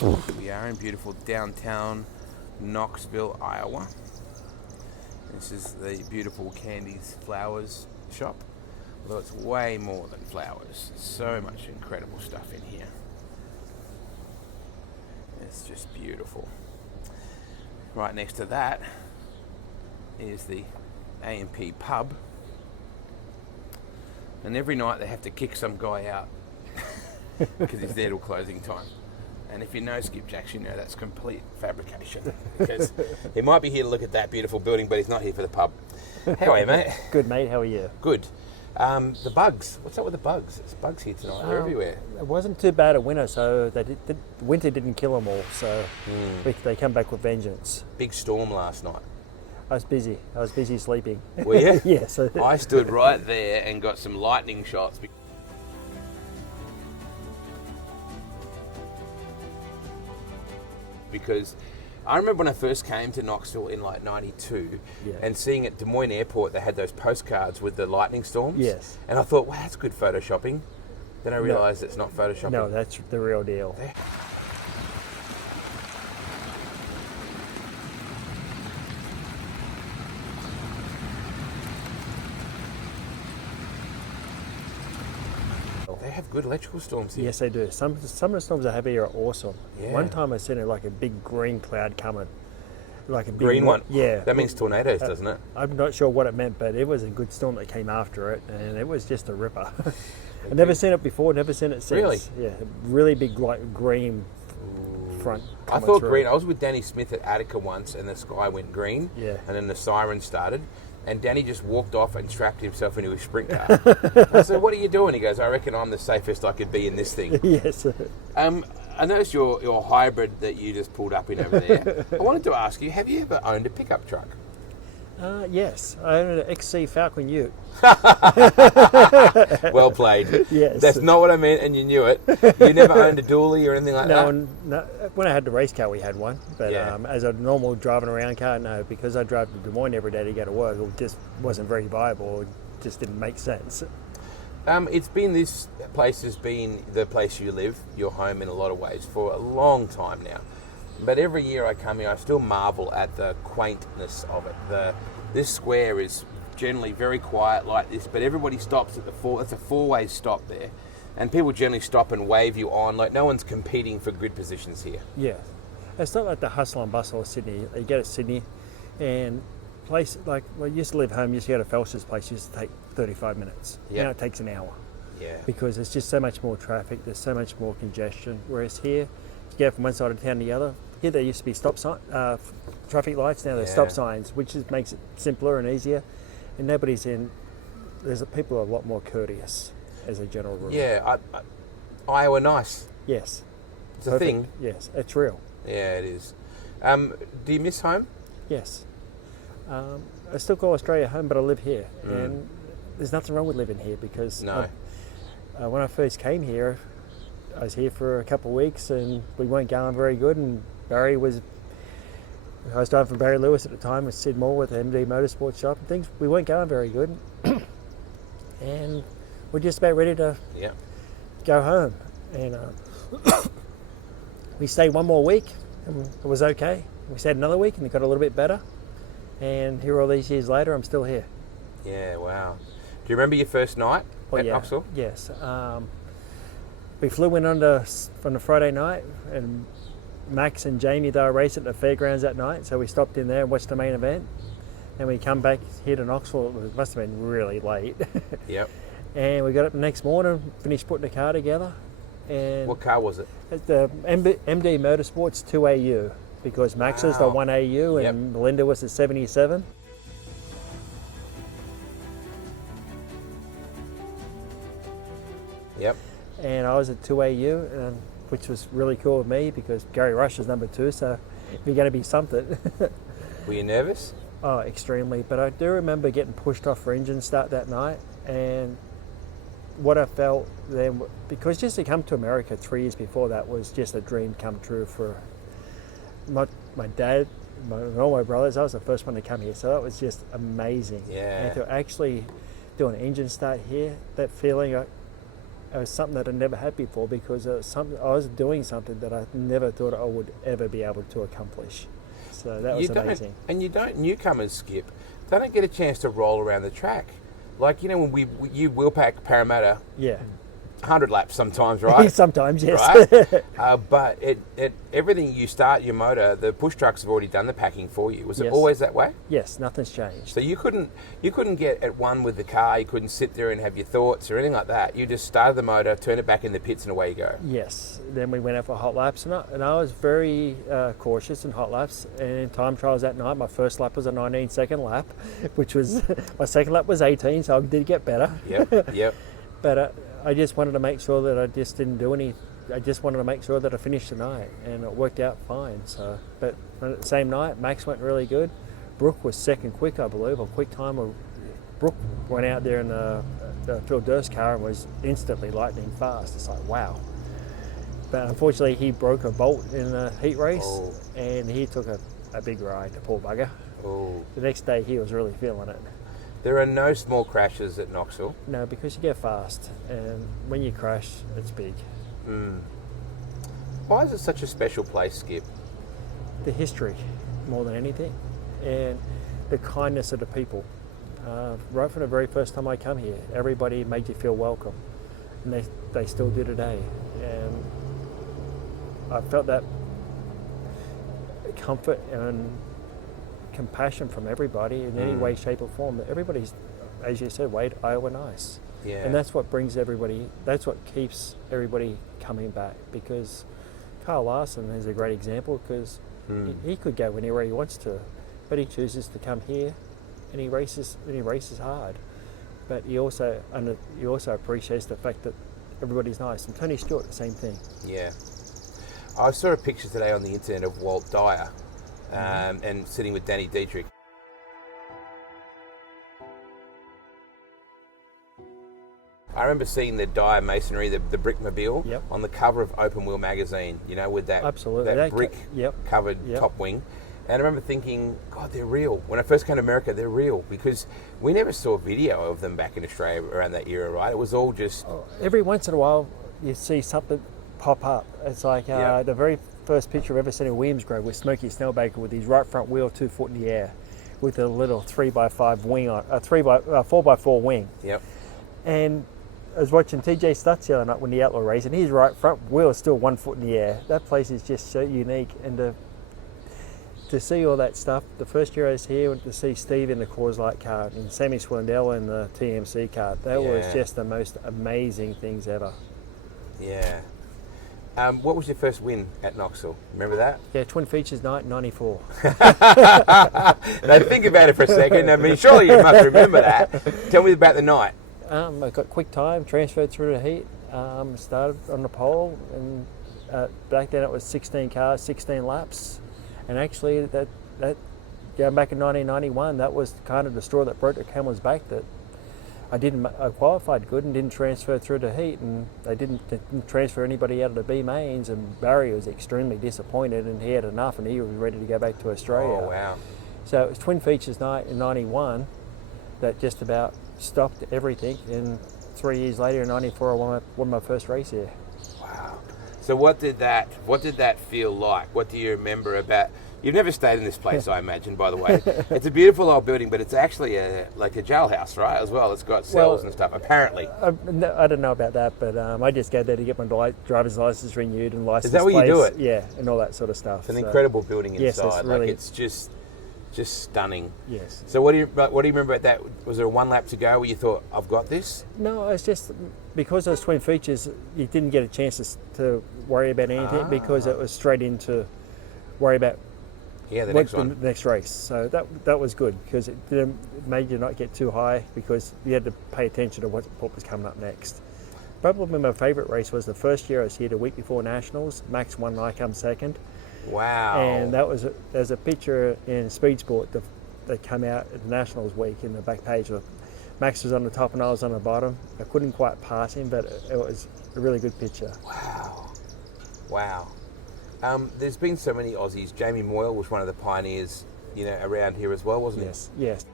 We are in beautiful downtown Knoxville, Iowa. This is the beautiful Candy's Flowers shop. Although it's way more than flowers. So much incredible stuff in here. It's just beautiful. Right next to that is the A&P pub. And every night they have to kick some guy out because he's there till closing time. And if you know Skipjacks, you know that's complete fabrication. Because he might be here to look at that beautiful building, but he's not here for the pub. How are you, mate? Good, mate. How are you? Good. The bugs. What's up with the bugs? There's bugs here tonight. They're everywhere. It wasn't too bad a winter, so the winter didn't kill them all. So they come back with vengeance. Big storm last night. I was busy. I was busy sleeping. Were you? Yes. I stood right there and got some lightning shots. Because I remember when I first came to Knoxville in like 92 and seeing at Des Moines Airport they had those postcards with the lightning storms. Yes. And I thought, wow, that's good photoshopping. Then I realised it's not photoshopping. No, that's the real deal. They have good electrical storms here. Yes, they do. Some of the storms I have here are awesome. Yeah. One time I seen like a big green cloud coming. Like a big Green one? Yeah. That means tornadoes, doesn't it? I'm not sure what it meant, but it was a good storm that came after it, and it was just a ripper. I've never seen it before, never seen it since. Really? Yeah, really big like green front. I thought green. I was with Danny Smith at Attica once, and the sky went green. Yeah. And then the siren started, and Danny just walked off and strapped himself into his sprint car. I said, "What are you doing?" He goes, "I reckon I'm the safest I could be in this thing." Yes. I noticed your hybrid that you just pulled up in over there. I wanted to ask you, have you ever owned a pickup truck? Yes, I own an XC Falcon Ute. Well played. Yes. That's not what I meant, and you knew it. You never owned a dually or anything like that? No, when I had the race car, we had one. But Yeah. as a normal driving around car, no, because I drive to Des Moines every day to go to work, it just wasn't very viable. It just didn't make sense. This place has been the place you live, your home in a lot of ways, for a long time now. But every year I come here, I still marvel at the quaintness of it. This square is generally very quiet like this, but everybody stops at it's a four-way stop there. And people generally stop and wave you on, like no one's competing for grid positions here. Yeah, it's not like the hustle and bustle of Sydney. You get to Sydney, and place like I used to live home. Used to go to Fels's place. Used to take 35 minutes. Yeah. Now it takes an hour. Yeah. Because there's just so much more traffic. There's so much more congestion. Whereas here, you go from one side of town to the other. Here there used to be traffic lights. Now there's stop signs, which just makes it simpler and easier. And nobody's in. People are a lot more courteous as a general rule. Yeah, Iowa nice. Yes. It's a thing. Yes, it's real. Yeah, it is. Do you miss home? Yes. I still call Australia home, but I live here. And there's nothing wrong with living here because when I first came here, I was here for a couple of weeks and we weren't going very good. And I was driving from Barry Lewis at the time with Sid Moore with the MD Motorsports shop and things. We weren't going very good. And we're just about ready to go home. And we stayed one more week and it was okay. We stayed another week and it got a little bit better. And here all these years later, I'm still here. Yeah, wow. Do you remember your first night at Knoxville? Yes. We flew in on the Friday night, and Max and Jamie, they were racing at the fairgrounds that night, so we stopped in there and watched the main event. And we come back here to Knoxville. It must have been really late. Yep. And we got up the next morning, finished putting the car together. And what car was it? It's the MD Motorsports 2AU, because Max is the 1AU and Melinda was the 77. Yep. And I was at 2AU, which was really cool with me because Gary Rush is number 2, so you're going to be something. Were you nervous? Oh, extremely. But I do remember getting pushed off for engine start that night, and what I felt then, because just to come to America 3 years before that was just a dream come true for my dad, all my brothers. I was the first one to come here, so that was just amazing. Yeah. And to actually do an engine start here, that feeling, it was something that I never had before, because I was doing something that I never thought I would ever be able to accomplish. So that was amazing. Newcomers, Skip, they don't get a chance to roll around the track. Like, you know, when you wheelpack Parramatta, Yeah. 100 laps sometimes, right? Sometimes, yes. Right? But everything, you start your motor, the push trucks have already done the packing for you. Was it always that way? Yes, nothing's changed. So you couldn't get at one with the car. You couldn't sit there and have your thoughts or anything like that. You just started the motor, turn it back in the pits, and away you go. Yes. Then we went out for hot laps, and I was very cautious in hot laps and time trials that night. My first lap was a 19-second lap, which was my second lap was 18, so I did get better. Yep. But I just wanted to make sure that I just didn't do any. I just wanted to make sure that I finished the night, and it worked out fine. So, but on the same night, Max went really good. Brooke was second quick, I believe, or quick time. Brooke went out there in the Phil Durst's car and was instantly lightning fast. It's like, wow. But unfortunately, he broke a bolt in the heat race, and he took a big ride, the poor bugger. The next day, he was really feeling it. There are no small crashes at Knoxville. No, because you get fast, and when you crash, it's big. Why is it such a special place, Skip? The history, more than anything, and the kindness of the people. Right from the very first time I come here, everybody made you feel welcome, and they still do today. And I felt that comfort and compassion from everybody in any way, shape or form. Everybody's, as you said, Wade, Iowa nice. Yeah. And that's what brings everybody, that's what keeps everybody coming back, because Carl Larson is a great example, because he could go anywhere he wants to, but he chooses to come here, and he races hard. But he also appreciates the fact that everybody's nice. And Tony Stewart, the same thing. Yeah. I saw a picture today on the internet of Walt Dyer and sitting with Danny Dietrich. I remember seeing the Dyer masonry, the brickmobile, on the cover of Open Wheel magazine, you know, with that, that brick covered top wing. And I remember thinking, God, they're real. When I first came to America, they're real, because we never saw video of them back in Australia around that era, right? It was all just... Every once in a while, you see something pop up. It's like the very first picture I've ever seen of Williams Grove with Smokey Snellbaker with his right front wheel 2 foot in the air with a little 3x5 wing on, a 4x4 wing. Yep. And I was watching TJ Stutz the other night when the Outlaw race, and his right front wheel is still 1 foot in the air. That place is just so unique, and to see all that stuff, the first year I was here, to see Steve in the Coors Light car and Sammy Swindell in the TMC car, that was just the most amazing things ever. Yeah. What was your first win at Knoxville? Remember that? Yeah, Twin Features night, 94. Now think about it for a second. I mean, surely you must remember that. Tell me about the night. I got quick time, transferred through the heat, started on the pole, and back then it was 16 cars, 16 laps. And actually, that going back in 1991, that was kind of the straw that broke the camel's back, that I qualified good and didn't transfer through the heat, and they didn't transfer anybody out of the B mains, and Barry was extremely disappointed, and he had enough, and he was ready to go back to Australia. Oh, wow. So it was Twin Features night in 91 that just about stopped everything, and 3 years later in 94 I won my first race here. Wow. So what did that feel like? What do you remember about? You've never stayed in this place, I imagine, by the way. It's a beautiful old building, but it's actually like a jailhouse, right, as well. It's got cells and stuff, apparently. I don't know about that, but I just go there to get my driver's license renewed and license. Is that where you do it? Yeah, and all that sort of stuff. It's an incredible building inside. Yes, it's really, it's just stunning. Yes. So what do you remember about that? Was there one lap to go where you thought, I've got this? No, it's just because those Twin Features, you didn't get a chance to worry about anything, because it was straight into worry about the next race. So that was good, because it made you not get too high, because you had to pay attention to what was coming up next. Probably my favourite race was the first year I was here, the week before Nationals. Max won and I come second. Wow. And there's a picture in Speed Sport that came out at the Nationals week in the back page. Max was on the top and I was on the bottom. I couldn't quite pass him, but it was a really good picture. Wow. There's been so many Aussies. Jamie Moyle was one of the pioneers, around here as well, wasn't he? Yes.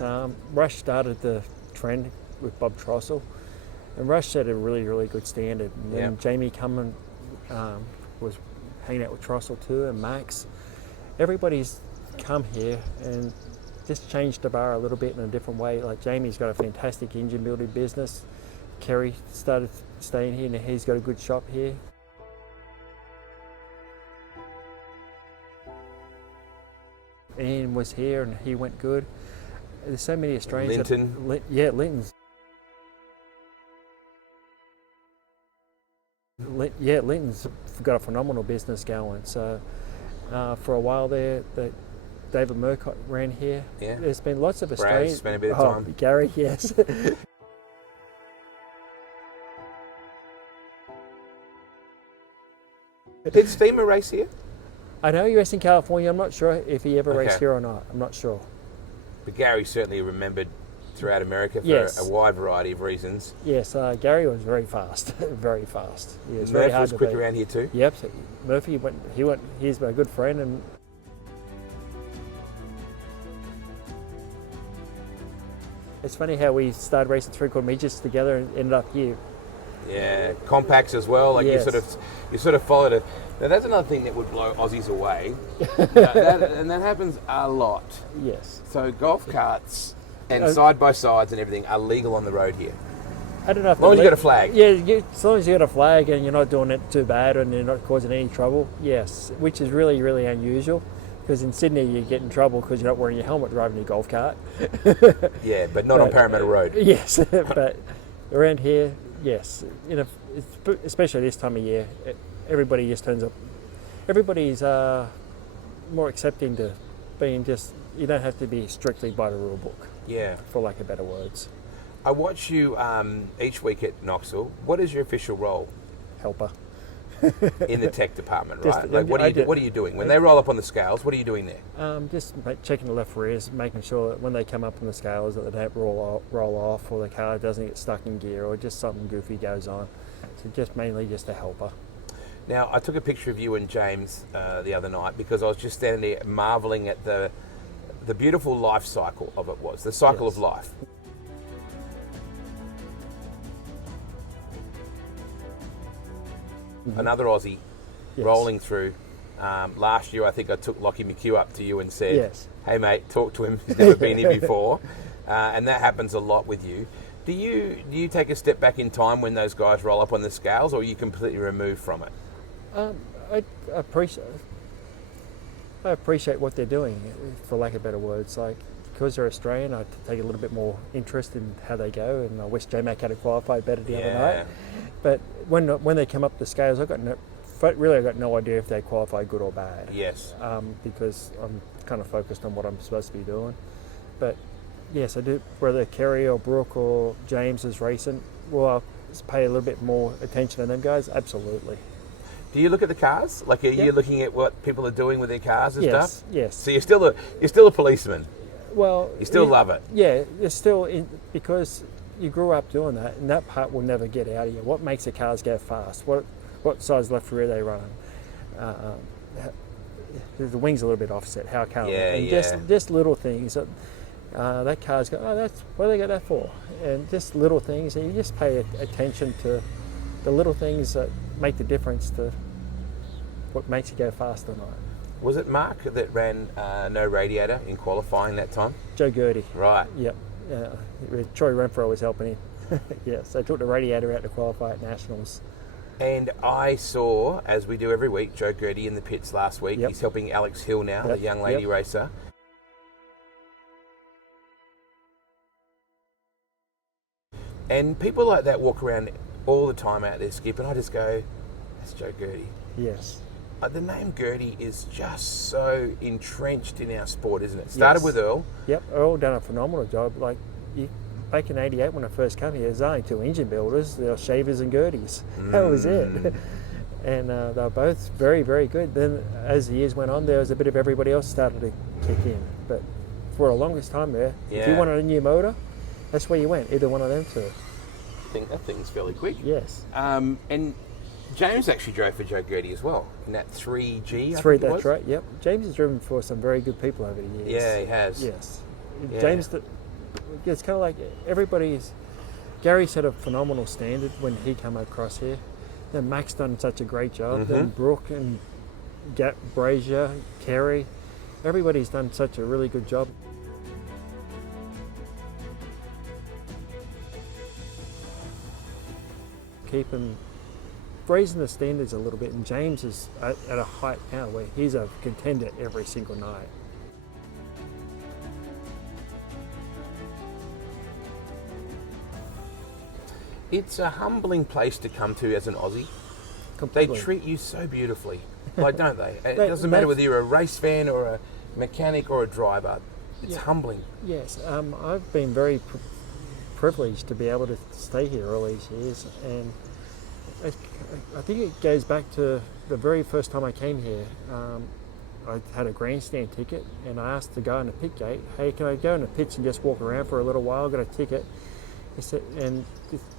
Rush started the trend with Bob Trossel, and Rush set a really, really good standard. And then Jamie Cummins was hanging out with Trossel too, and Max. Everybody's come here and just changed the bar a little bit in a different way. Like Jamie's got a fantastic engine building business. Kerry started staying here, and he's got a good shop here. Ian was here, and he went good. There's so many Australians. Linton. Linton's. Linton's got a phenomenal business going. So for a while there, David Murcott ran here. Yeah. There's been lots of Australians. Spent a bit of time. Gary, yes. Did Steamer race here? I know he raced in California. I'm not sure if he ever raced here or not. I'm not sure. But Gary certainly remembered throughout America for a wide variety of reasons. Yes, Gary was very fast, very fast. He was Murph very hard was to quick beat. around here too. Yep, so Murphy went. He's a good friend, and it's funny how we started racing three-quarter midgets together and ended up here. Yeah, compacts as well. Like Yes. you sort of followed it. Now that's another thing that would blow Aussies away, and that happens a lot. Yes. So golf carts and side by sides and everything are legal on the road here. I don't know if As long as you got a flag. Yeah, as long as you got a flag and you're not doing it too bad and you're not causing any trouble. Yes, which is really, really unusual. Because in Sydney you get in trouble because you're not wearing your helmet driving your golf cart. Yeah, but not on Parramatta Road. Yes, but around here, yes. Especially this time of year, everybody just turns up. Everybody's more accepting to being just. You don't have to be strictly by the rule book. Yeah. For lack of better words. I watch you each week at Knoxville. What is your official role? Helper. In the tech department, Just, right? Like, what are you doing when they roll up on the scales? What are you doing there? Just checking the left rears, making sure that when they come up on the scales that they don't roll off, or the car doesn't get stuck in gear, or just something goofy goes on. So just mainly just a helper. Now, I took a picture of you and James the other night because I was just standing there marvelling at the beautiful life cycle of it was the cycle of life. Another Aussie rolling through. Last year, I think I took Lockie McHugh up to you and said, "Hey, mate, talk to him. He's never been here before," and that happens a lot with you. Do you take a step back in time when those guys roll up on the scales, or are you completely removed from it? I appreciate what they're doing, for lack of better words. Like, because they're Australian, I take a little bit more interest in how they go, and I wish J-Mac had qualified better the other night. But when they come up the scales, I got no idea if they qualified good or bad. Yes. Because I'm kind of focused on what I'm supposed to be doing. But yes, I do. Whether Kerry or Brooke or James is racing, will I pay a little bit more attention to them guys? Absolutely. Do you look at the cars? Like, are you looking at what people are doing with their cars and stuff? Yes. So you're still a policeman. Well, you still love it. Yeah, you're still because you grew up doing that, and that part will never get out of you. What makes the cars go fast? What size left rear they run? The wings a little bit offset. How come? Just little things that car's go. Oh, that's what do they got that for? And just little things, and you just pay attention to the little things that make the difference to what makes you go fast or not. Was it Mark that ran no radiator in qualifying that time? Joe Gertie. Right. Yep. Troy Renfro was helping him. Yes, they took the radiator out to qualify at Nationals. And I saw, as we do every week, Joe Gertie in the pits last week. He's helping Alex Hill now, the young lady racer. And people like that walk around all the time out there, Skip, and I just go, that's Joe Gertie. Yes. The name Gertie is just so entrenched in our sport, isn't it? Started with Earl. Yep, Earl done a phenomenal job. Like, back in '88 when I first came here, there was only two engine builders. There were Shavers and Gerties. That was it. And they were both very, very good. Then as the years went on, there was a bit of everybody else started to kick in. But for the longest time there, if you wanted a new motor, that's where you went, either one of them two. I think that thing's fairly quick. Yes. And James actually drove for Joe Gertie as well, in that 3G, That's right, yep. James has driven for some very good people over the years. Yeah, he has. Yes. Yeah. James it's kind of like everybody's. Gary set a phenomenal standard when he came across here. Then Mac's done such a great job. Then Brooke and Brazier, Kerry, everybody's done such a really good job. Keeping raising the standards a little bit, and James is at a height now where he's a contender every single night. It's a humbling place to come to as an Aussie. Completely. They treat you so beautifully, like, don't they? It doesn't matter whether you're a race fan or a mechanic or a driver. It's humbling. Yes, I've been very privileged to be able to stay here all these years, and I think it goes back to the very first time I came here. I had a grandstand ticket, and I asked the guy in the pit gate, "Hey, can I go in the pits and just walk around for a little while? I got a ticket." He said, and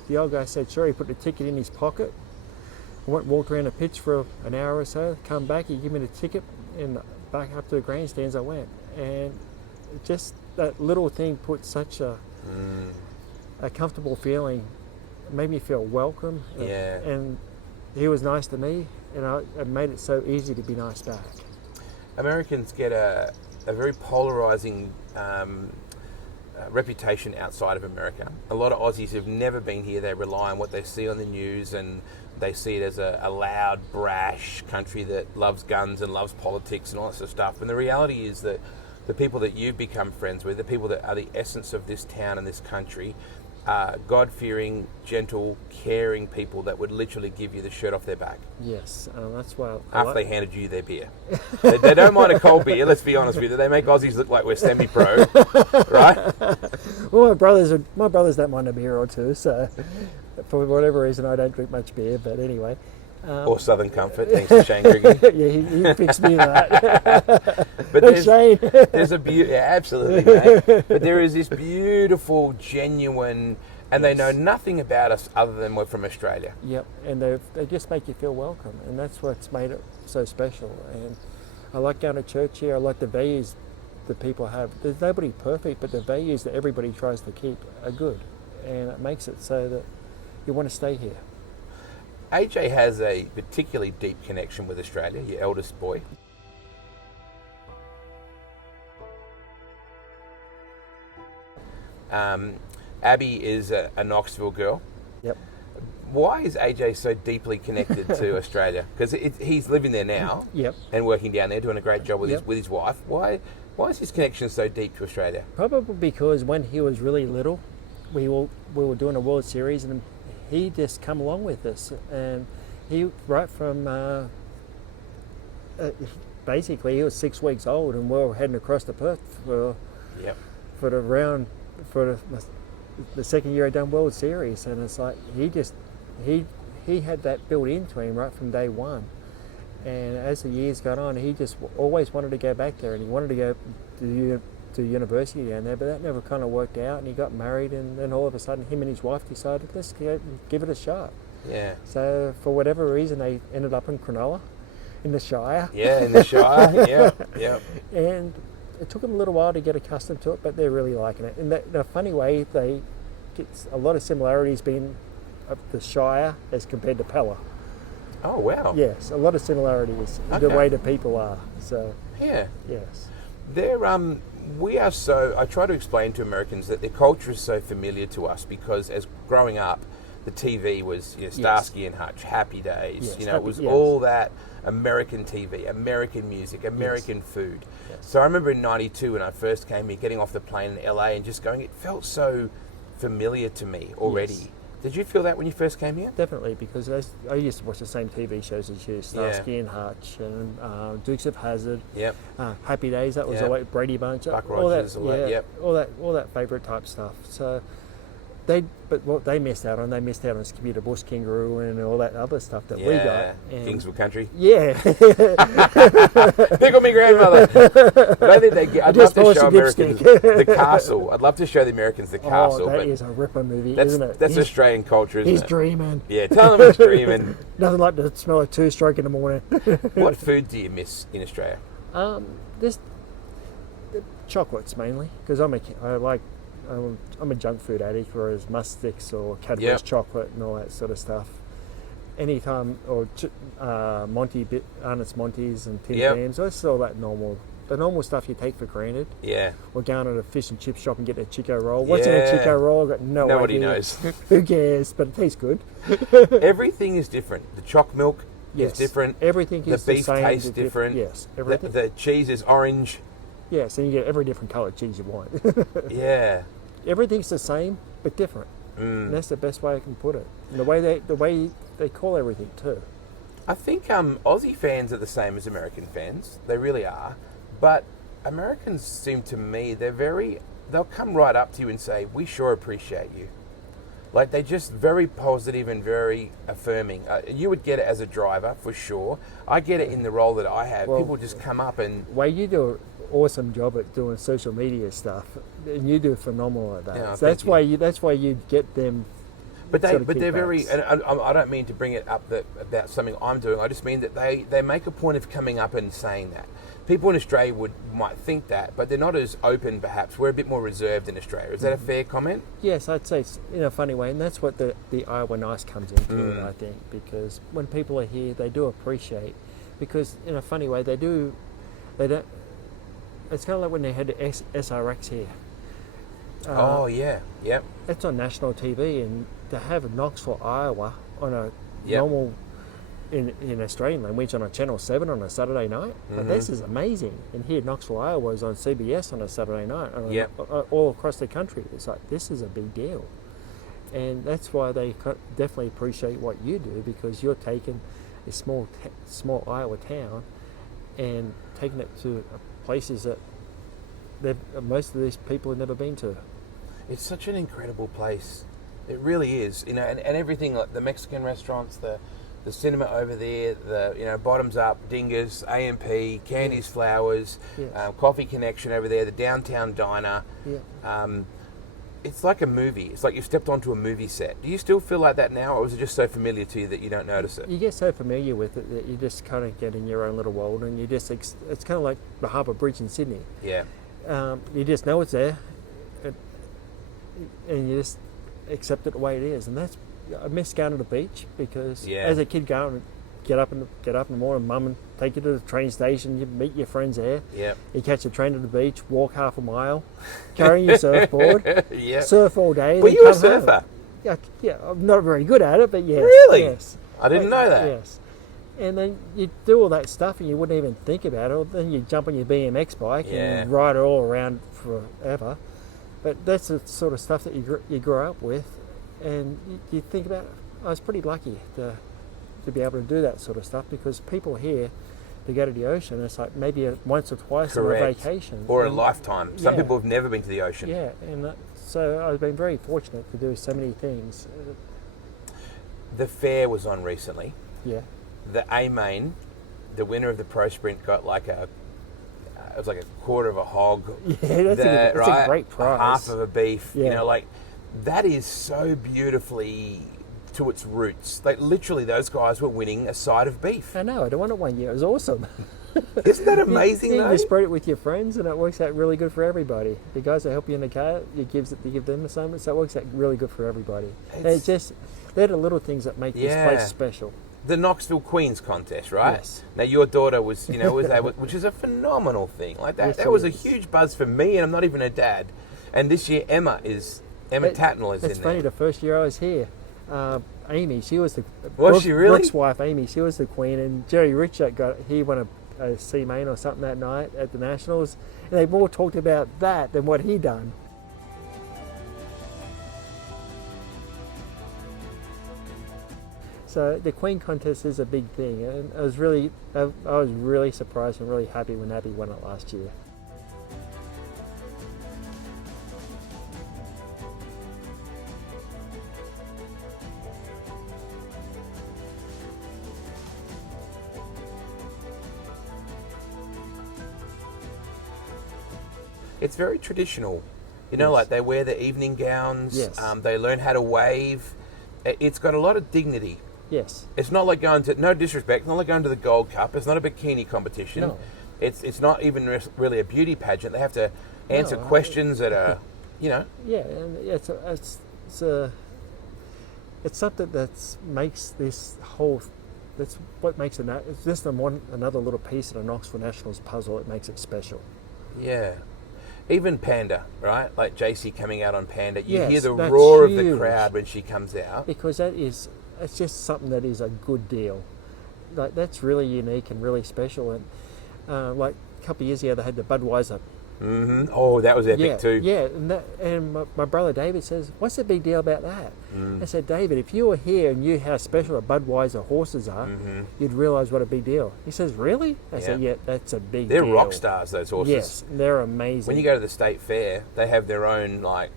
the old guy said, "Sure." He put the ticket in his pocket. I went and walked around the pitch for an hour or so. Come back, he gave me the ticket, and back up to the grandstands I went. And just that little thing put such a comfortable feeling. It made me feel welcome. Yeah. And he was nice to me, and it made it so easy to be nice back. Americans get a very polarizing reputation outside of America. A lot of Aussies who've never been here, they rely on what they see on the news, and they see it as a loud, brash country that loves guns and loves politics and all that sort of stuff. And the reality is that the people that you've become friends with, the people that are the essence of this town and this country, are God-fearing, gentle, caring people that would literally give you the shirt off their back. Yes, that's why. After they handed you their beer. They don't mind a cold beer, let's be honest with you. They make Aussies look like we're semi-pro, right? Well, my brothers don't mind a beer or two, so for whatever reason I don't drink much beer, but anyway. Or Southern Comfort, thanks to Shane Griggy. Yeah, he fixed me that. But Shane. There's a absolutely, mate. But there is this beautiful, genuine, and they know nothing about us other than we're from Australia. Yep, and they just make you feel welcome, and that's what's made it so special. And I like going to church here. I like the values that people have. There's nobody perfect, but the values that everybody tries to keep are good, and it makes it so that you want to stay here. AJ has a particularly deep connection with Australia, your eldest boy. Abby is a Knoxville girl. Yep. Why is AJ so deeply connected to Australia? Because he's living there now. Yep. And working down there, doing a great job with his wife. Why is his connection so deep to Australia? Probably because when he was really little, we were doing a World Series, and he just come along with us, and he right from basically he was 6 weeks old, and we were heading across to Perth for the round for the second year I done World Series, and it's like he had that built into him right from day one, and as the years got on, he just always wanted to go back there, and he wanted to go to university down there, but that never kind of worked out, and he got married, and then all of a sudden him and his wife decided, let's give it a shot. Yeah. So for whatever reason they ended up in Cronulla, in the Shire. Yeah, in the Shire. yeah. And it took them a little while to get accustomed to it, but they're really liking it. In a funny way, they get a lot of similarities being of the Shire as compared to Pella. Oh, wow. Yes, a lot of similarities in the way the people are. So yeah. Yes. I try to explain to Americans that their culture is so familiar to us because as growing up, the TV was Starsky and Hutch, Happy Days, it was all that American TV, American music, American food. Yes. So I remember in 92 when I first came here, getting off the plane in LA and just going, it felt so familiar to me already. Yes. Did you feel that when you first came here? Definitely, because I used to watch the same TV shows as you, Starsky and Hutch, and Dukes of Hazzard, Happy Days. That was always Brady Bunch, Buck Rogers, all that favourite type stuff. So what they missed out on Skibby Bush Kangaroo and all that other stuff that we got. And Kingswood Country. Yeah. Pickle me grandmother. But I think I'd love to show Americans the castle. I'd love to show the Americans the castle. That is a ripper movie, isn't it? That's Australian culture, isn't it? He's dreaming. Yeah, tell him he's dreaming. Nothing like the smell of two-stroke in the morning. What food do you miss in Australia? The chocolates mainly, because I like I'm a junk food addict, whereas Must Sticks or Cadbury's chocolate and all that sort of stuff. Anytime, or Arnott's Monty's and Tim Tams, that's all that the normal stuff you take for granted. Yeah. Or going to a fish and chip shop and get a Chico roll. What's in a Chico roll? I've got no idea. Nobody knows. Who cares? But it tastes good. Everything is different. The choc milk is different. Everything is the beef same. tastes different. Yes, everything. The cheese is orange. Yes, and you get every different coloured cheese you want. Yeah. Everything's the same, but different. And that's the best way I can put it. And the way they call everything too. I think Aussie fans are the same as American fans. They really are. But Americans seem to me, they'll come right up to you and say, we sure appreciate you. Like, they're just very positive and very affirming. You would get it as a driver, for sure. I get it in the role that I have. Well, people just come up and... Well, you do an awesome job at doing social media stuff, and you do phenomenal at that. Yeah, so that's why you get them. But they're very, and I don't mean to bring it up about something I'm doing. I just mean that they make a point of coming up and saying that. People in Australia might think that, but they're not as open, perhaps. We're a bit more reserved in Australia. Is that a fair comment? Yes, I'd say it's in a funny way, and that's what the Iowa Nice comes into it, I think, because when people are here, they do appreciate, because in a funny way, they don't. It's kind of like when they had the SRX here. Yep. It's on national TV, and to have Knoxville, Iowa on a normal, in Australian language, on a Channel 7 on a Saturday night, like, this is amazing. And here, Knoxville, Iowa is on CBS on a Saturday night, all across the country. It's like, this is a big deal. And that's why they definitely appreciate what you do, because you're taking a small Iowa town and taking it to places that most of these people have never been to. It's such an incredible place. It really is. And everything, like the Mexican restaurants, the cinema over there, the Bottoms Up, Dinger's, A&P, Candy's Flowers, Coffee Connection over there, the Downtown Diner. Yeah. It's like a movie. It's like you've stepped onto a movie set. Do you still feel like that now, or is it just so familiar to you that you don't notice it? You get so familiar with it that you just kind of get in your own little world, and you just it's kind of like the Harbour Bridge in Sydney. Yeah. You just know it's there, and you just accept it the way it is. And I miss going to the beach, because as a kid, get up in the morning, mum and take you to the train station, you meet your friends there. Yep. You catch a train to the beach, walk half a mile, carrying your surfboard, surf all day. Were you a surfer? Home. Yeah, I'm not very good at it, but yes. Really? Yes. I didn't know that. Yes. And then you do all that stuff and you wouldn't even think about it. Then you jump on your BMX bike and ride it all around forever. But that's the sort of stuff that you grow up with. And you think about, I was pretty lucky to be able to do that sort of stuff, because people here, to go to the ocean, it's like maybe once or twice on a vacation. Or a lifetime. Some people have never been to the ocean. Yeah, and so I've been very fortunate to do so many things. The fair was on recently. Yeah. The A-Main, the winner of the Pro Sprint, got like it was like a quarter of a hog. Yeah, that's a great prize. Half of a beef. Yeah. That is so beautifully to its roots. Like, literally, those guys were winning a side of beef. I know. I won it one year. It was awesome. Isn't that amazing, though? You spread it with your friends, and it works out really good for everybody. The guys that help you in the car, you give them the same, so it works out really good for everybody. They're the little things that make this place special. The Knoxville Queens contest, right? Yes. Now, your daughter was able, which is a phenomenal thing. Like that, that was a huge buzz for me, and I'm not even a dad. And this year, Emma Tatnell is in there. It's funny. The first year I was here, Amy, she was she really? Brooke's wife, Amy, she was the queen, and Jerry Richard he won a C main or something that night at the Nationals, and they more talked about that than what he done. So the Queen contest is a big thing, and I was really surprised and really happy when Abby won it last year. It's very traditional. Like they wear the evening gowns. Yes. They learn how to wave. It's got a lot of dignity. Yes. It's not like going to, no disrespect, it's not like going to the Gold Cup. It's not a bikini competition. No. It's not even really a beauty pageant. They have to answer questions that are you know. Yeah, and it's something that makes this whole. That's what makes it. It's just another little piece of the Knoxville Nationals puzzle. It makes it special. Yeah. Even Panda, right? Like JC coming out on Panda. You Yes, hear the that's roar huge. of the crowd when she comes out. Because it's just something that is a good deal. Like, that's really unique and really special. And like a couple of years ago, they had the Budweiser. Mm-hmm. Oh, that was epic too. Yeah, and my brother David says, "What's the big deal about that?" I said, "David, if you were here and you how special a Budweiser horses are, you'd realise what a big deal." He says, "Really?" I said, "Yeah, that's a big deal." They're rock stars, those horses. Yes, they're amazing. When you go to the state fair, they have their own, like,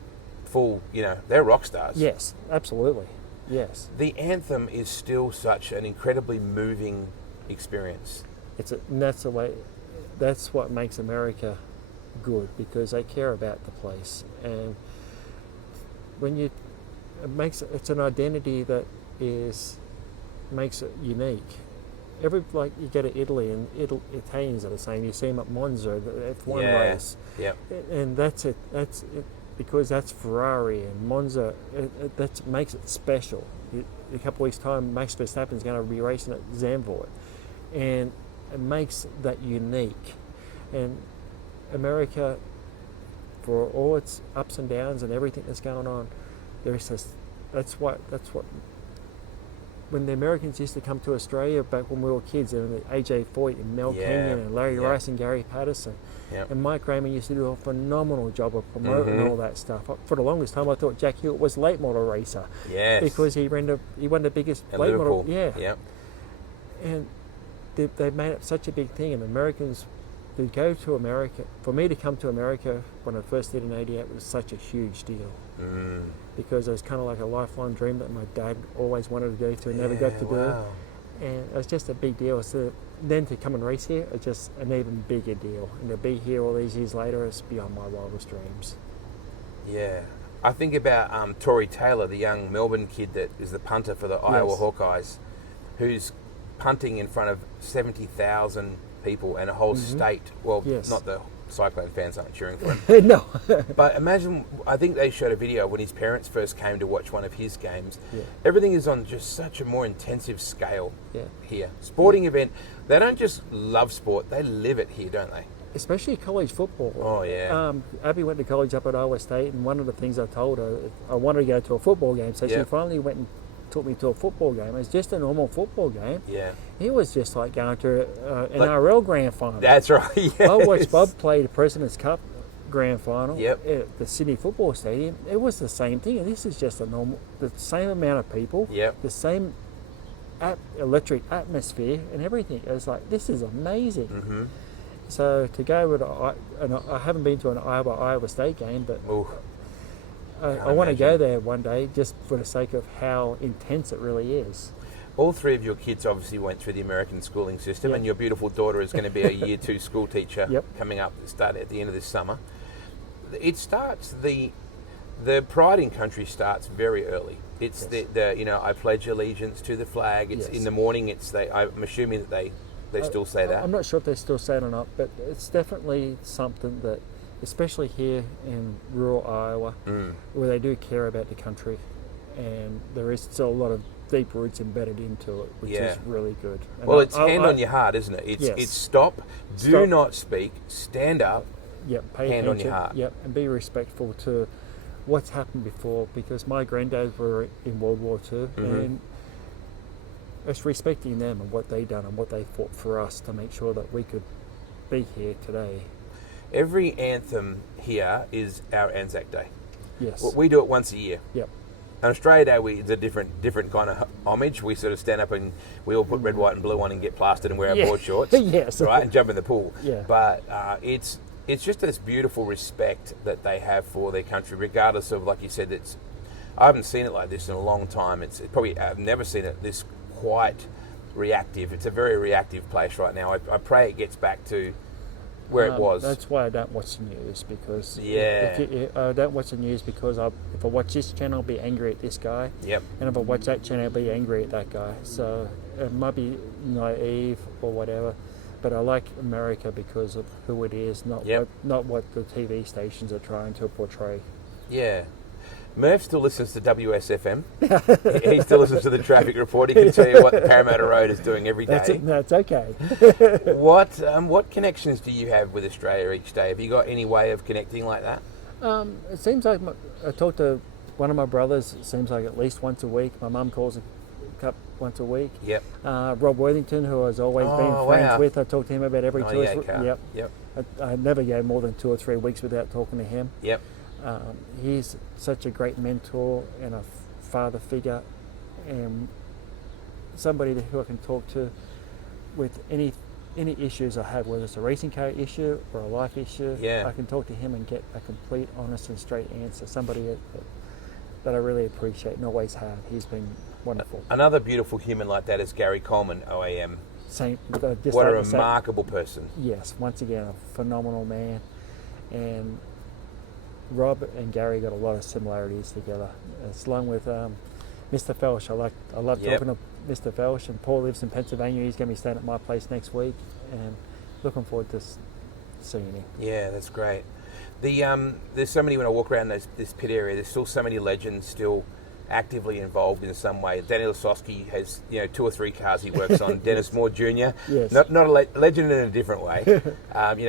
full, they're rock stars. Yes, absolutely. Yes. The anthem is still such an incredibly moving experience. And that's the way. That's what makes America good, because they care about the place, and when it's an identity that makes it unique. Like you go to Italy, and Italians are the same. You see them at Monza, the F1 race, and that's it. That's it, because that's Ferrari and Monza. That makes it special. A couple of weeks' time, Max Verstappen's going to be racing at Zandvoort, and it makes that unique. And America, for all its ups and downs and everything that's going on, that's what when the Americans used to come to Australia back when we were kids, and AJ Foyt and Mel Kenyon and Larry Rice and Gary Patterson, and Mike Raymond used to do a phenomenal job of promoting all that stuff. For the longest time, I thought Jack Hewitt was late model racer, because he won the biggest late model, and they made it such a big thing, and Americans. To go to America, for me to come to America when I first did in '88 was such a huge deal, because it was kind of like a lifelong dream that my dad always wanted to do to and never got to do, and it was just a big deal. So then to come and race here, it's just an even bigger deal, and to be here all these years later is beyond my wildest dreams. Yeah, I think about Tory Taylor, the young Melbourne kid that is the punter for the Iowa Hawkeyes, who's punting in front of 70,000 people and a whole state. Well, not the Cyclone fans aren't cheering for him. No. But imagine, I think they showed a video when his parents first came to watch one of his games. Everything is on just such a more intensive scale here. Sporting event, they don't just love sport, they live it here, don't they? Especially college football. Oh, yeah. Abby went to college up at Iowa State, and one of the things I told her, I wanted to go to a football game, so she finally went and took me to a football game. It was just a normal football game. Yeah. It was just like going to an NRL grand final. That's right, yes. I watched Bob play the President's Cup grand final at the Sydney Football Stadium. It was the same thing. And this is just the same amount of people, the same electric atmosphere and everything. It was like, this is amazing. So to go with, and I haven't been to an Iowa State game, but I want to go there one day just for the sake of how intense it really is. All three of your kids obviously went through the American schooling system, and your beautiful daughter is going to be a Year 2 school teacher coming up, start at the end of this summer. It starts, the pride in country starts very early. It's I pledge allegiance to the flag. It's in the morning. I'm assuming that they still say that. I'm not sure if they still say it or not, but it's definitely something that, especially here in rural Iowa, where they do care about the country, and there is still a lot of deep roots embedded into it, which is really good. And well, it's hand on your heart, isn't it? It's stop, do not speak, stand up, pay hand attention, on your heart. And be respectful to what's happened before, because my granddads were in World War II, and it's respecting them and what they done and what they fought for us to make sure that we could be here today. Every anthem here is our Anzac Day. Yes. We do it once a year. Yep. On Australia Day, it's a different kind of homage. We sort of stand up and we all put red, white, and blue on and get plastered and wear our board shorts, right, and jump in the pool. Yeah. But it's just this beautiful respect that they have for their country, regardless of, like you said, I haven't seen it like this in a long time. I've never seen it this quite reactive. It's a very reactive place right now. I pray it gets back to where it was. That's why I don't watch the news, because I don't watch the news because if I watch this channel, I'll be angry at this guy. Yep. And if I watch that channel, I'll be angry at that guy. So it might be naive or whatever, but I like America because of who it is, not what the TV stations are trying to portray. Yeah. Murph still listens to WSFM. He still listens to the traffic report. He can tell you what Parramatta Road is doing every day. That's okay. What connections do you have with Australia each day? Have you got any way of connecting like that? It seems like I talk to one of my brothers. It seems like at least once a week. My mum calls a cup once a week. Yep. Rob Worthington, who I've always been friends with, I talk to him about every 2 or 3. Yep. I never go more than 2 or 3 weeks without talking to him. Yep. He's such a great mentor and a father figure, and somebody who I can talk to with any issues I have, whether it's a racing car issue or a life issue. Yeah. I can talk to him and get a complete, honest and straight answer. Somebody that I really appreciate and always have. He's been wonderful. Another beautiful human like that is Gary Coleman, OAM. What a remarkable person. Yes, once again, a phenomenal man. And Rob and Gary got a lot of similarities together. It's along with Mr. Felsh. I love talking to Mr. Felsh, and Paul lives in Pennsylvania. He's going to be staying at my place next week, and looking forward to seeing him. Yeah, that's great. There's so many, when I walk around this pit area, there's still so many legends still actively involved in some way. Danny Lasowski has 2 or 3 cars he works on. Dennis Moore Jr. Yes. Not a legend in a different way.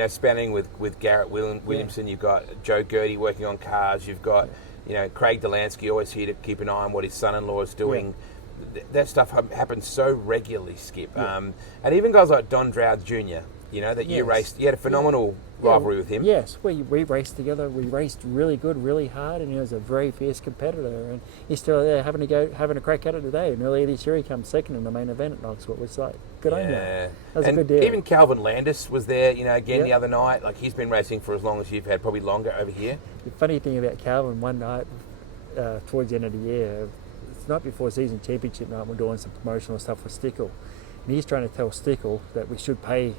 Spanning with Garrett Williamson. You've got Joe Gertie working on cars. You've got Craig Delansky always here to keep an eye on what his son-in-law is doing. Yeah. That stuff happens so regularly, Skip. Yeah. And even guys like Don Drouth Jr. You raced. You had a phenomenal rivalry with him. Yes, we raced together. We raced really good, really hard, and he was a very fierce competitor. And he's still there having a crack at it today. And earlier this year, he came second in the main event at Knoxville, which like good on you. That was a good deal. Even Calvin Landis was there. The other night. Like he's been racing for as long as you've had, probably longer over here. The funny thing about Calvin, one night towards the end of the year, it's not before season championship night, we're doing some promotional stuff with Stickle, and he's trying to tell Stickle that we should pay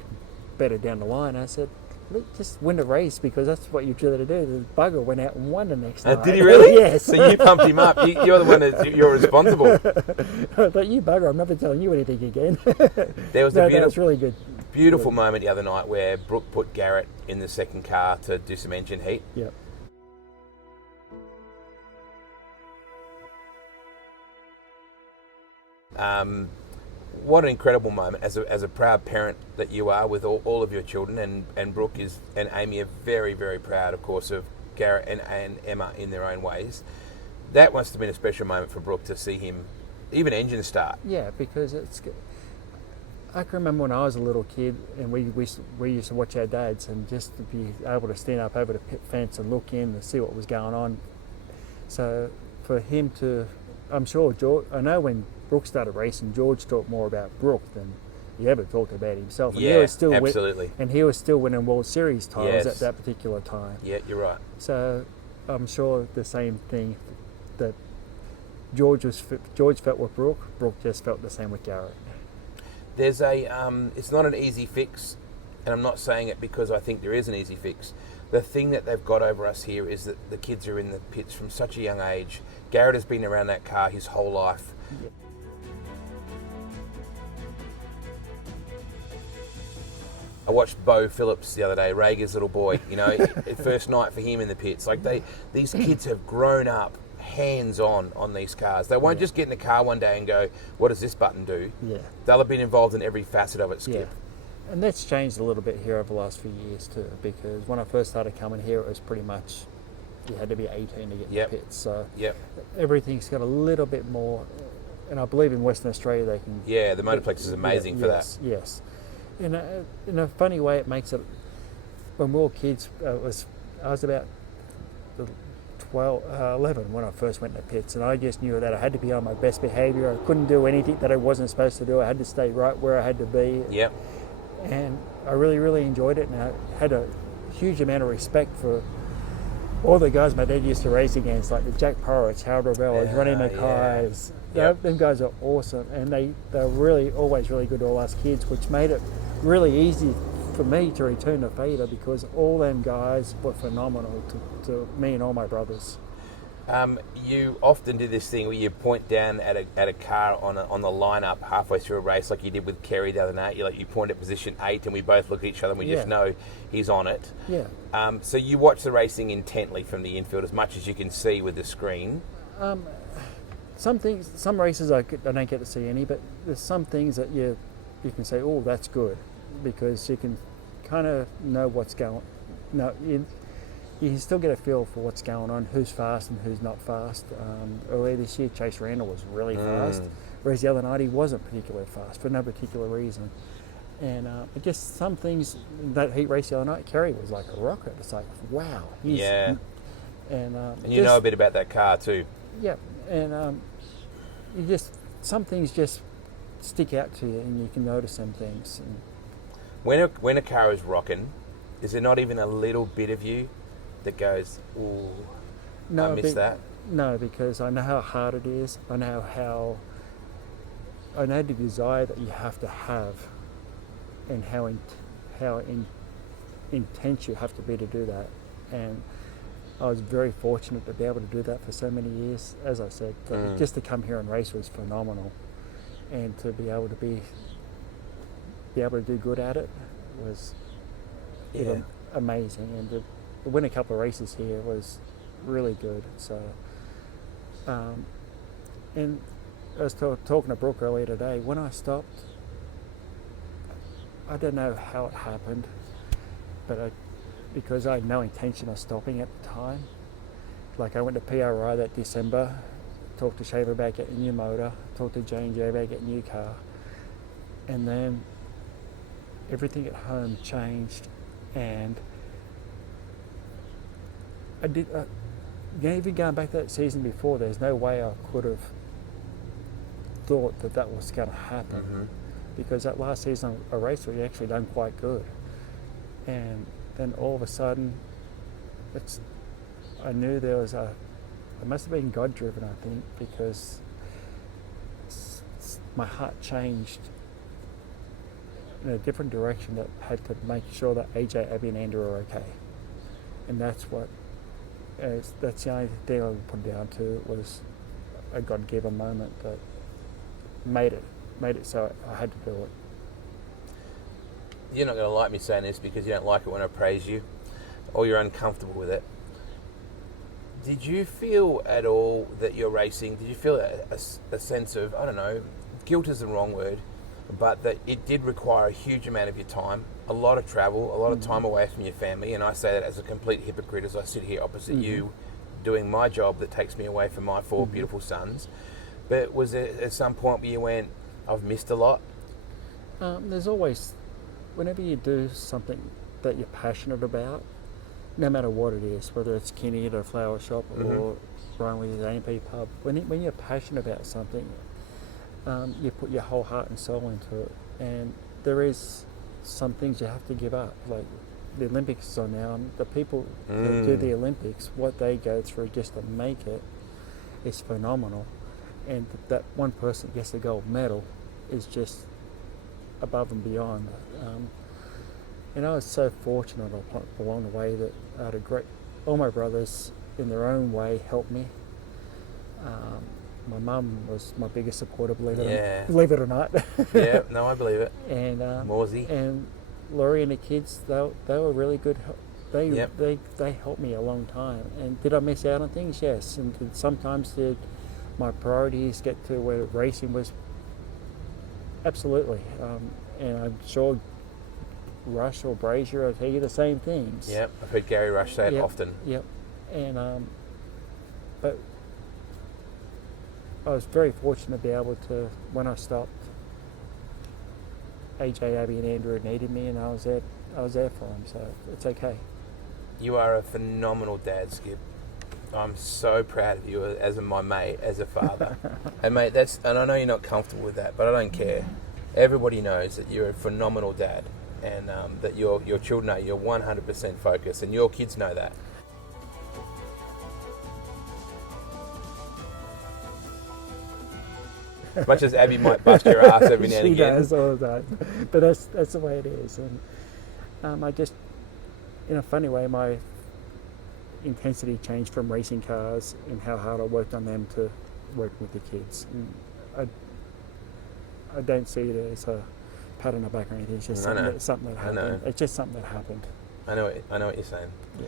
better down the line. I said, look, just win the race because that's what you're trying to do. The bugger went out and won the next night. Did he really? Yes. So you pumped him up. You're the one you're responsible. But you bugger, I'm never telling you anything again. There was that was really good. Beautiful moment the other night where Brooke put Garrett in the second car to do some engine heat. Yep. What an incredible moment as a proud parent that you are with all of your children, and Brooke and Amy are very, very proud, of course, of Garrett and Emma in their own ways. That must have been a special moment for Brooke to see him even engine start. Yeah, because I can remember when I was a little kid and we used to watch our dads, and just to be able to stand up over the pit fence and look in and see what was going on. So for him to, I'm sure George, I know when Brooke started racing, George talked more about Brooke than he ever talked about himself. And yeah, he was still absolutely. And he was still winning World Series titles at that particular time. Yeah, you're right. So I'm sure the same thing that George felt with Brooke. Brooke just felt the same with Garrett. There's it's not an easy fix, and I'm not saying it because I think there is an easy fix. The thing that they've got over us here is that the kids are in the pits from such a young age. Garrett has been around that car his whole life. Yeah. I watched Bo Phillips the other day, Rager's little boy, first night for him in the pits. Like these kids have grown up hands-on these cars. They won't just get in the car one day and go, what does this button do? Yeah. They'll have been involved in every facet of it, Skip. Yeah. And that's changed a little bit here over the last few years too, because when I first started coming here, it was pretty much, you had to be 18 to get in the pits. So everything's got a little bit more, and I believe in Western Australia they can... Yeah, the Motorplex is amazing for that. Yes. In a funny way, it makes it. When we were kids, I was about 11 when I first went to the pits, and I just knew that I had to be on my best behaviour. I couldn't do anything that I wasn't supposed to do. I had to stay right where I had to be. Yep. And I really, really enjoyed it, and I had a huge amount of respect for all the guys my dad used to race against, like the Jack Porrits, Harold Ravellas, Ronnie Mackay's. Them guys are awesome, and they're really always really good to all us kids, which made it really easy for me to return the favour because all them guys were phenomenal to me and all my brothers. You often do this thing where you point down at a car on the lineup halfway through a race, like you did with Kerry the other night. You point at position 8, and we both look at each other and we just know he's on it. Yeah. So you watch the racing intently from the infield as much as you can see with the screen. Some races I don't get to see any, but there's some things that you can say, oh, that's good, because you can kind of know what's going. No, you can still get a feel for what's going on, who's fast and who's not fast. Earlier this year, Chase Randall was really fast, whereas the other night he wasn't particularly fast for no particular reason. And just some things, that heat race the other night, Kerry was like a rocket. It's like, wow. And you know a bit about that car too. Yeah, and some things just stick out to you, and you can notice some things. And when a car is rocking, is there not even a little bit of you that goes, ooh, I miss that? No, because I know how hard it is. I know the desire that you have to have, and how intense you have to be to do that. And I was very fortunate to be able to do that for so many years. As I said, just to come here and race was phenomenal, and to be able to do good at it was amazing. And to win a couple of races here was really good. So, and I was talking to Brooke earlier today. When I stopped, I don't know how it happened, but because I had no intention of stopping at the time. Like I went to PRI that December, talked to Shaver about getting a new motor, talked to J&J about getting a new car, and then everything at home changed, and I did. Even going back to that season before, there's no way I could have thought that was going to happen, because that last season a race we actually done quite good, and then all of a sudden, I knew there was it must have been God driven, I think, because my heart changed in a different direction that had to make sure that AJ, Abby and Andrew are okay. And that's the only thing I would put down to. It was a God-given moment that made it so I had to do it. You're not going to like me saying this because you don't like it when I praise you, or you're uncomfortable with it. Did you feel at all that you're racing, did you feel a sense of, I don't know, guilt is the wrong word, but that it did require a huge amount of your time, a lot of travel, a lot of time away from your family, and I say that as a complete hypocrite as I sit here opposite you doing my job that takes me away from my 4 beautiful sons. But was there at some point where you went, I've missed a lot? There's always, whenever you do something that you're passionate about, no matter what it is, whether it's Kinney at a flower shop or running with his A&P pub, when you're passionate about something, you put your whole heart and soul into it. And there is some things you have to give up. Like the Olympics is on now, and the people that do the Olympics, what they go through just to make it is phenomenal. And that one person gets the gold medal is just above and beyond. And I was so fortunate along the way that I had all my brothers in their own way helped me. My mum was my biggest supporter, believe it or not. Yeah, no, I believe it. And Morsey. And Laurie and the kids, they were really good. They helped me a long time. And did I miss out on things? Yes. And sometimes did my priorities get to where racing was? Absolutely. And I'm sure Rush or Brazier will tell you the same things. Yep, I've heard Gary Rush say it often. Yep. And but I was very fortunate to be able to, when I stopped, AJ, Abby and Andrew needed me, and I was there for them, so it's okay. You are a phenomenal dad, Skip. I'm so proud of you as my mate, as a father. And mate, and I know you're not comfortable with that, but I don't care. Everybody knows that you're a phenomenal dad, and that your children know you're 100% focused, and your kids know that. As much as Abby might bust your ass every now and again. She does all the time. But that's the way it is. And I just, in a funny way, intensity changed from racing cars and how hard I worked on them to working with the kids. And I don't see it as a pat on the back or anything. It's just something that happened. It's just something that happened. I know what you're saying. Yeah.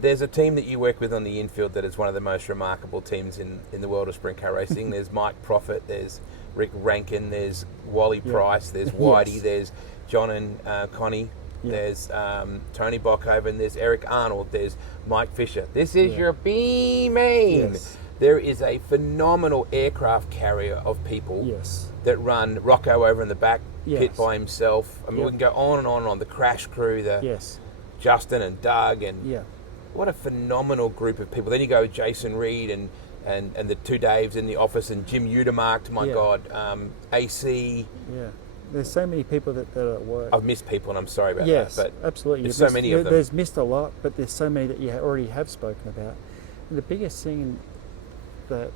There's a team that you work with on the infield that is one of the most remarkable teams in the world of sprint car racing. There's Mike Profit, there's Rick Rankin, there's Wally Price, there's Whitey, there's John and Connie, there's Tony Bockhoven, there's Eric Arnold, there's Mike Fisher. This is your B-main. Yes. There is a phenomenal aircraft carrier of people that run Rocco over in the back pit by himself. I mean, we can go on and on and on. The crash crew, Justin and Doug, and what a phenomenal group of people. Then you go with Jason Reed and the two Daves in the office, and Jim Udemark, my God, AC. Yeah. There's so many people that are at work. I've missed people, and I'm sorry about that. But absolutely. There's so many of them. There's missed a lot, but there's so many that you already have spoken about. And the biggest thing that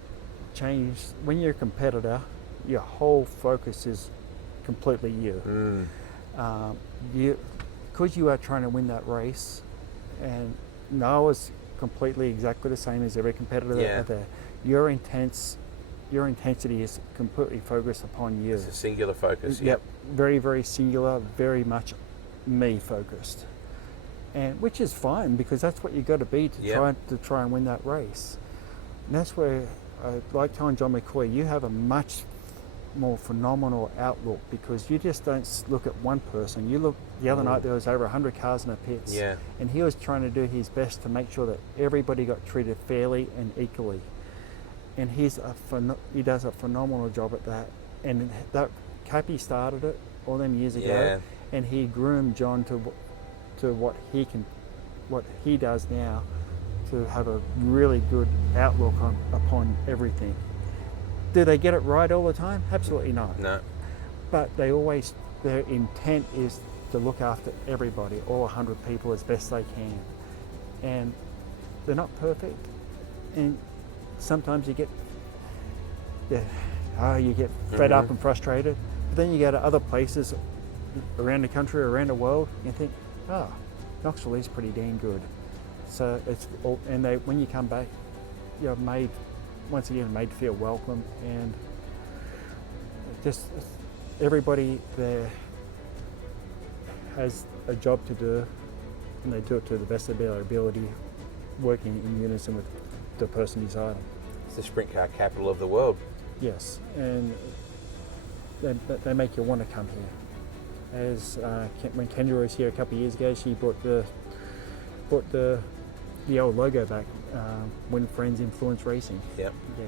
changed, when you're a competitor, your whole focus is completely you. Because you are trying to win that race, and Noah's completely exactly the same as every competitor out there. Your intensity is completely focused upon you. It's a singular focus. Yep. Very, very singular, very much me focused. And which is fine, because that's what you got to be to try and win that race. And that's where, like telling John McCoy, you have a much more phenomenal outlook, because you just don't look at one person. You look, the other night there was over 100 cars in the pits, and he was trying to do his best to make sure that everybody got treated fairly and equally. And he does a phenomenal job at that. And that Cappy started it all them years ago, and he groomed John to what he does now, to have a really good outlook upon everything. Do they get it right all the time? Absolutely not. No. But their intent is to look after everybody, all 100 people, as best they can. And they're not perfect. And sometimes you get fed up and frustrated. But then you go to other places around the country, around the world, and think, Knoxville is pretty damn good. So it's all, and when you come back, you're made to feel welcome, and just everybody there has a job to do, and they do it to the best of their ability, working in unison with the person beside them. It's the sprint car capital of the world. Yes, and they make you want to come here. As when Kendra was here a couple of years ago, she brought the old logo back, when friends influence racing. Yep. Yeah.